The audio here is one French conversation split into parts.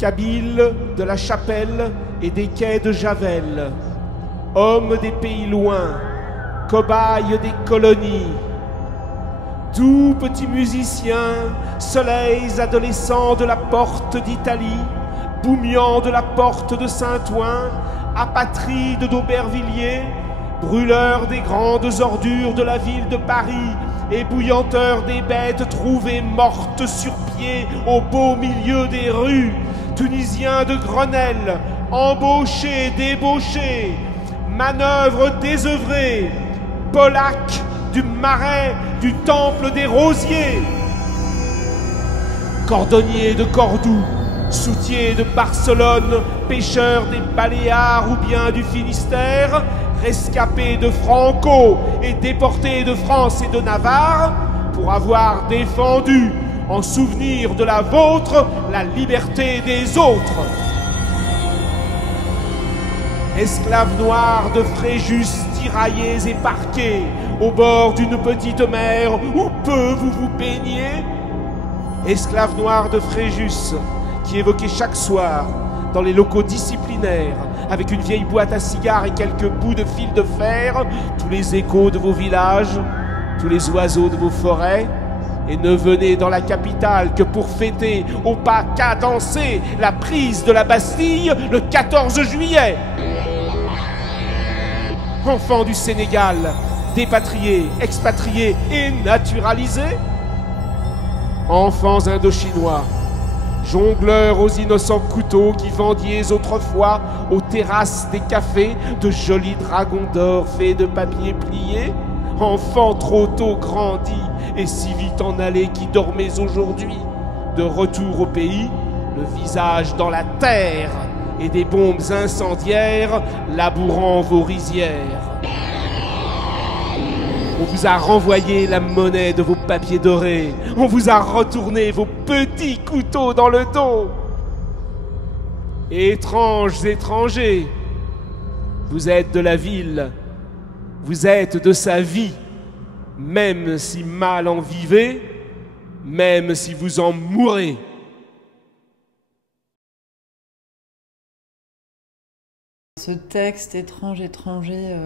Kabyles de la Chapelle et des quais de Javel, hommes des pays loin, cobayes des colonies, doux petits musiciens, soleils adolescents de la porte d'Italie, boumians de la porte de Saint-Ouen, apatrides d'Aubervilliers, brûleurs des grandes ordures de la ville de Paris, ébouillanteurs des bêtes trouvées mortes sur pied au beau milieu des rues, Tunisiens de Grenelle, embauchés, débauchés, manœuvres désœuvrées, Polacs du Marais, du Temple des Rosiers, cordonniers de Cordoue, soutiers de Barcelone, pêcheurs des Baléares ou bien du Finistère, rescapés de Franco et déportés de France et de Navarre pour avoir défendu, en souvenir de la vôtre, la liberté des autres. Esclaves noirs de Fréjus tiraillés et parqués au bord d'une petite mer où peu vous vous baignez. Esclaves noirs de Fréjus qui évoquaient chaque soir dans les locaux disciplinaires, avec une vieille boîte à cigares et quelques bouts de fil de fer, tous les échos de vos villages, tous les oiseaux de vos forêts, et ne venez dans la capitale que pour fêter au pas cadencé la prise de la Bastille le 14 juillet. Enfants du Sénégal, dépatriés, expatriés et naturalisés, enfants indochinois, jongleurs aux innocents couteaux qui vendiez autrefois aux terrasses des cafés de jolis dragons d'or faits de papier plié, enfants trop tôt grandis et si vite en allés qui dormez aujourd'hui, de retour au pays, le visage dans la terre et des bombes incendiaires labourant vos rizières. On vous a renvoyé la monnaie de vos papiers dorés. On vous a retourné vos petits couteaux dans le dos. Étranges étrangers, vous êtes de la ville, vous êtes de sa vie, même si mal en vivez, même si vous en mourrez. Ce texte étrange, étranger,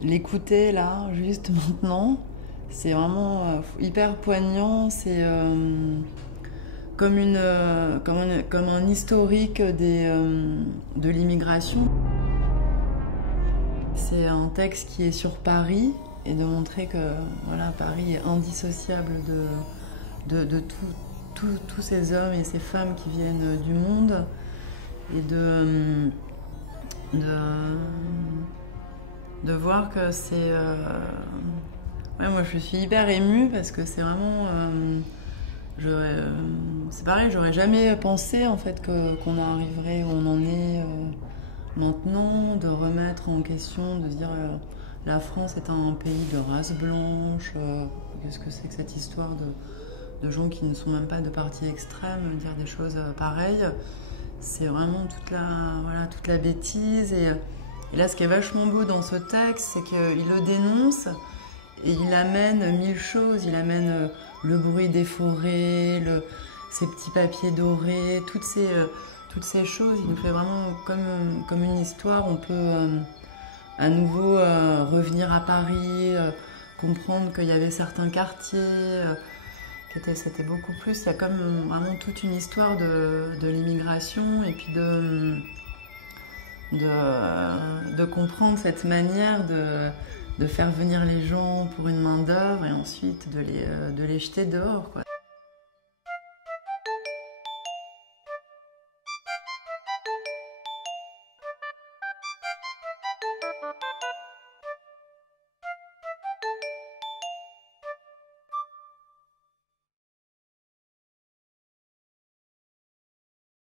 l'écouter là, juste maintenant, c'est vraiment hyper poignant. C'est comme un historique de l'immigration. C'est un texte qui est sur Paris et de montrer que voilà, Paris est indissociable de tous ces hommes et ces femmes qui viennent du monde, et de voir que c'est... Ouais, moi je suis hyper émue parce que c'est vraiment... c'est pareil, j'aurais jamais pensé en fait qu'on en arriverait où on en est maintenant, de remettre en question, de se dire la France est un pays de race blanche, qu'est-ce que c'est que cette histoire de gens qui ne sont même pas de parti extrême, dire des choses pareilles. C'est vraiment toute la bêtise. Et là, ce qui est vachement beau dans ce texte, c'est qu'il le dénonce et il amène mille choses. Il amène le bruit des forêts, ces petits papiers dorés, toutes ces choses. Il nous fait vraiment comme une histoire. On peut à nouveau revenir à Paris, comprendre qu'il y avait certains quartiers... C'était beaucoup plus, il y a comme vraiment toute une histoire de l'immigration et puis de comprendre cette manière de faire venir les gens pour une main d'œuvre et ensuite de les jeter dehors, quoi.